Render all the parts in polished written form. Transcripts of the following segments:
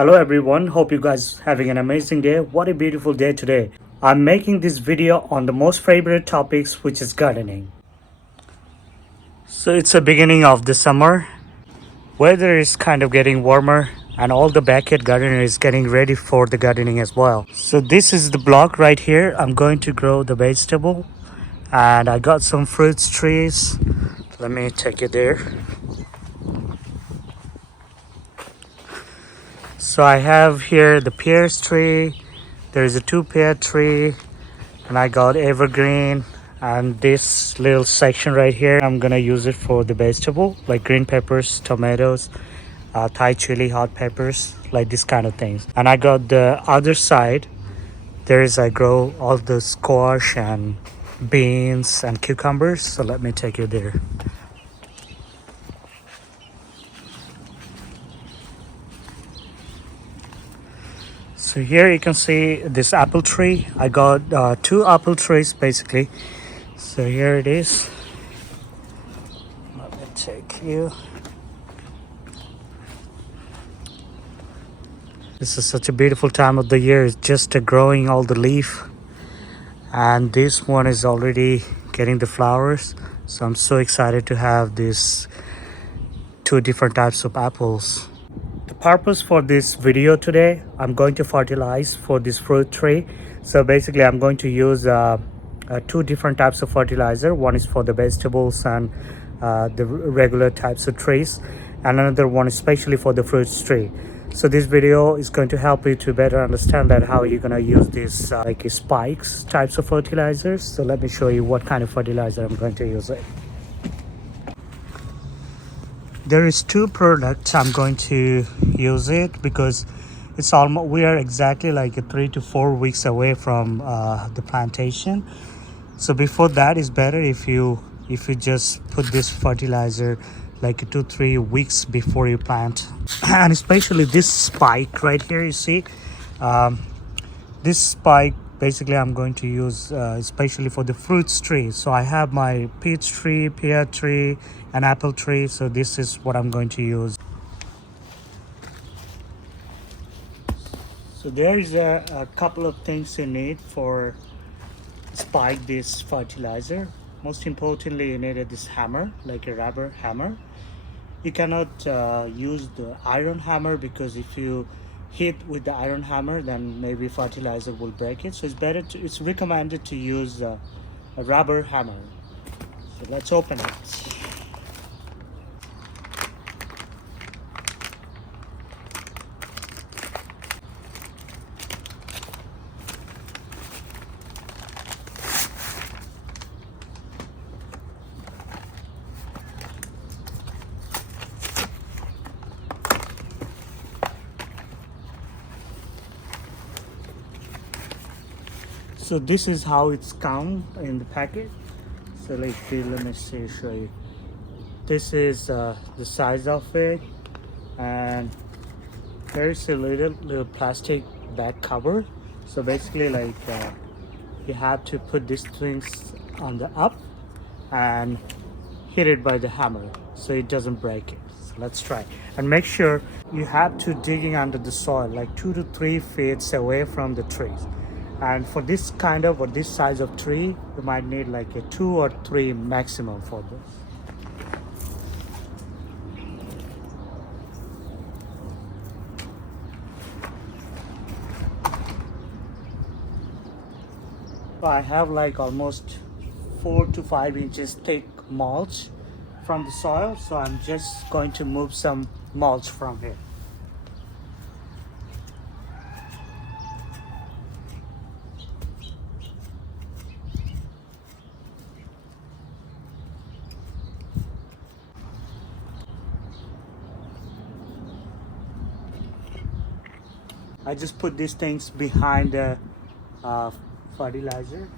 Hello everyone, hope you guys having an amazing day. What a beautiful day today. I'm making this video on the most favorite topics, which is gardening. So it's the beginning of the summer. Weather is kind of getting warmer and all the backyard gardener is getting ready for the gardening as well. So this is the block right here. I'm going to grow the vegetable and I got some fruits trees. Let me take you there. So I have here the pears tree. There is a 2 pear tree and I got evergreen, and this little section right here I'm gonna use it for the vegetable like green peppers, tomatoes, Thai chili, hot peppers, like this kind of things. And I got the other side, I grow all the squash and beans and cucumbers. So let me take you there. So here you can see this apple tree. I got 2 apple trees basically. So here it is. Let me take you. This is such a beautiful time of the year. It's just growing all the leaf, and this one is already getting the flowers. So I'm so excited to have these 2 different types of apples. The purpose for this video today, I'm going to fertilize for this fruit tree. So basically I'm going to use 2 different types of fertilizer. One is for the vegetables and the regular types of trees, and another one especially for the fruits tree. So this video is going to help you to better understand that how you're going to use these like spikes types of fertilizers. So let me show you what kind of fertilizer I'm going to use it. There is 2 products I'm going to use it because it's almost, we are exactly like 3 to 4 weeks away from the plantation. So before that, is better if you just put this fertilizer like 2-3 weeks before you plant. And especially this spike right here, you see, this spike basically I'm going to use especially for the fruits tree. So I have my peach tree, pear tree, and apple tree. So this is what I'm going to use. So there is a couple of things you need for spike this fertilizer. Most importantly, you need this hammer, like a rubber hammer. You cannot use the iron hammer because if you hit with the iron hammer, then maybe fertilizer will break it. So it's recommended to use a rubber hammer. So let's open it. So this is how it's come in the packet. So let me show you. This is the size of it, and there is a little plastic back cover. So basically like you have to put these things on the up and hit it by the hammer so it doesn't break it. So let's try, and make sure you have to digging under the soil like 2 to 3 feet away from the trees. And for this kind of or this size of tree, you might need like a 2 or 3 maximum for this. So I have like almost 4 to 5 inches thick mulch from the soil. So I'm just going to move some mulch from here. I just put these things behind the fertilizer.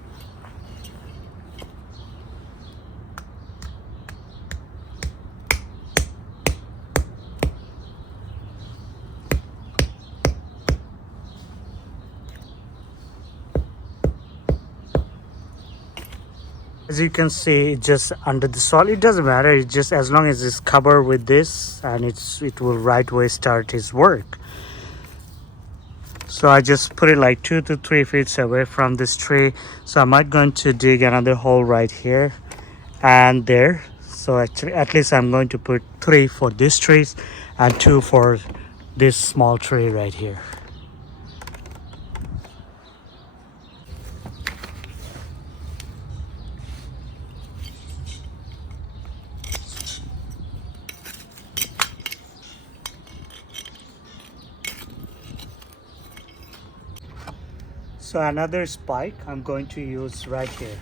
As you can see, just under the soil, it doesn't matter. It just, as long as it's covered with this, and it will right away start its work. So I just put it like 2 to 3 feet away from this tree. So I'm not going to dig another hole right here and there. So actually at least I'm going to put 3 for these trees and 2 for this small tree right here. So another spike I'm going to use right here.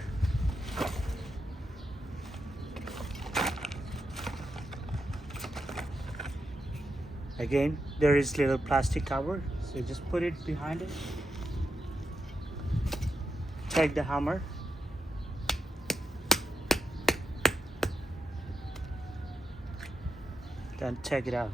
Again, there is little plastic cover, so just put it behind it. Take the hammer. Then take it out.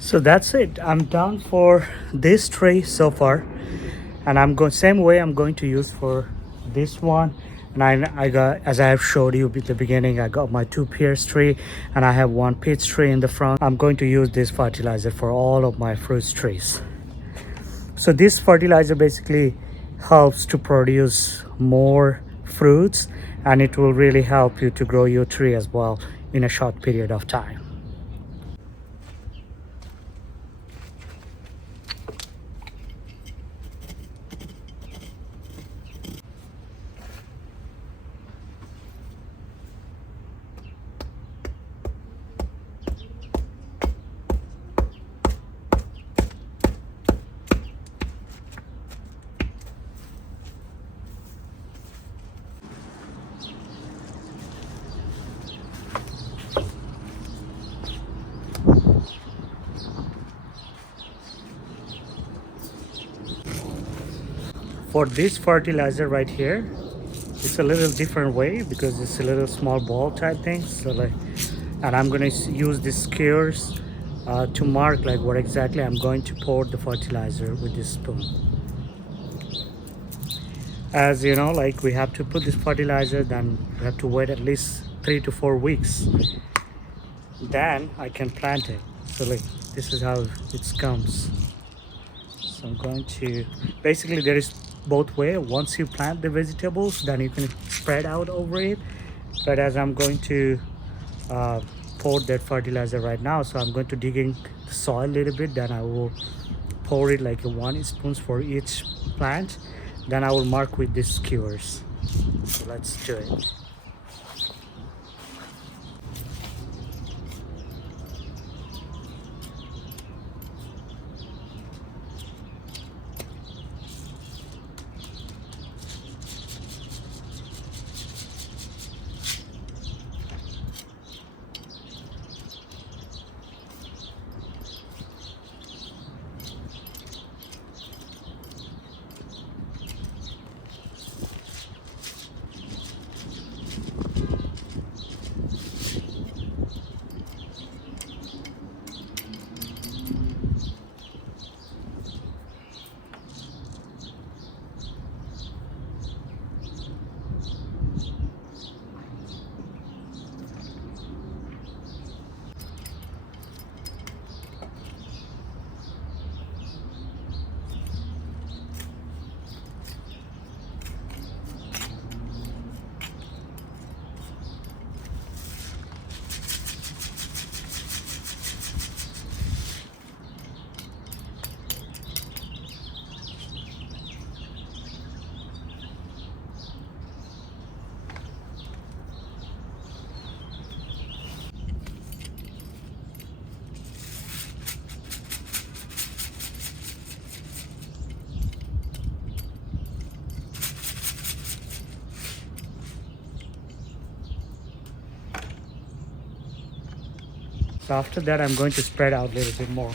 So that's it. I'm done for this tree so far, and I'm going same way I'm going to use for this one. And I got, as I have showed you at the beginning, I got my 2 pears tree and I have 1 peach tree in the front. I'm going to use this fertilizer for all of my fruit trees. So this fertilizer basically helps to produce more fruits, and it will really help you to grow your tree as well in a short period of time. For this fertilizer right here, it's a little different way because it's a little small ball type thing. So like, and I'm going to use these skewers to mark like what exactly I'm going to pour the fertilizer with this spoon. As you know, like we have to put this fertilizer, then we have to wait at least 3 to 4 weeks. Then I can plant it. So like this is how it comes. So I'm going to, basically there is both way. Once you plant the vegetables, then you can spread out over it. But as I'm going to pour that fertilizer right now, so I'm going to dig in the soil a little bit, then I will pour it like 1 spoon for each plant. Then I will mark with these skewers. So let's do it. So after that, I'm going to spread out a little bit more.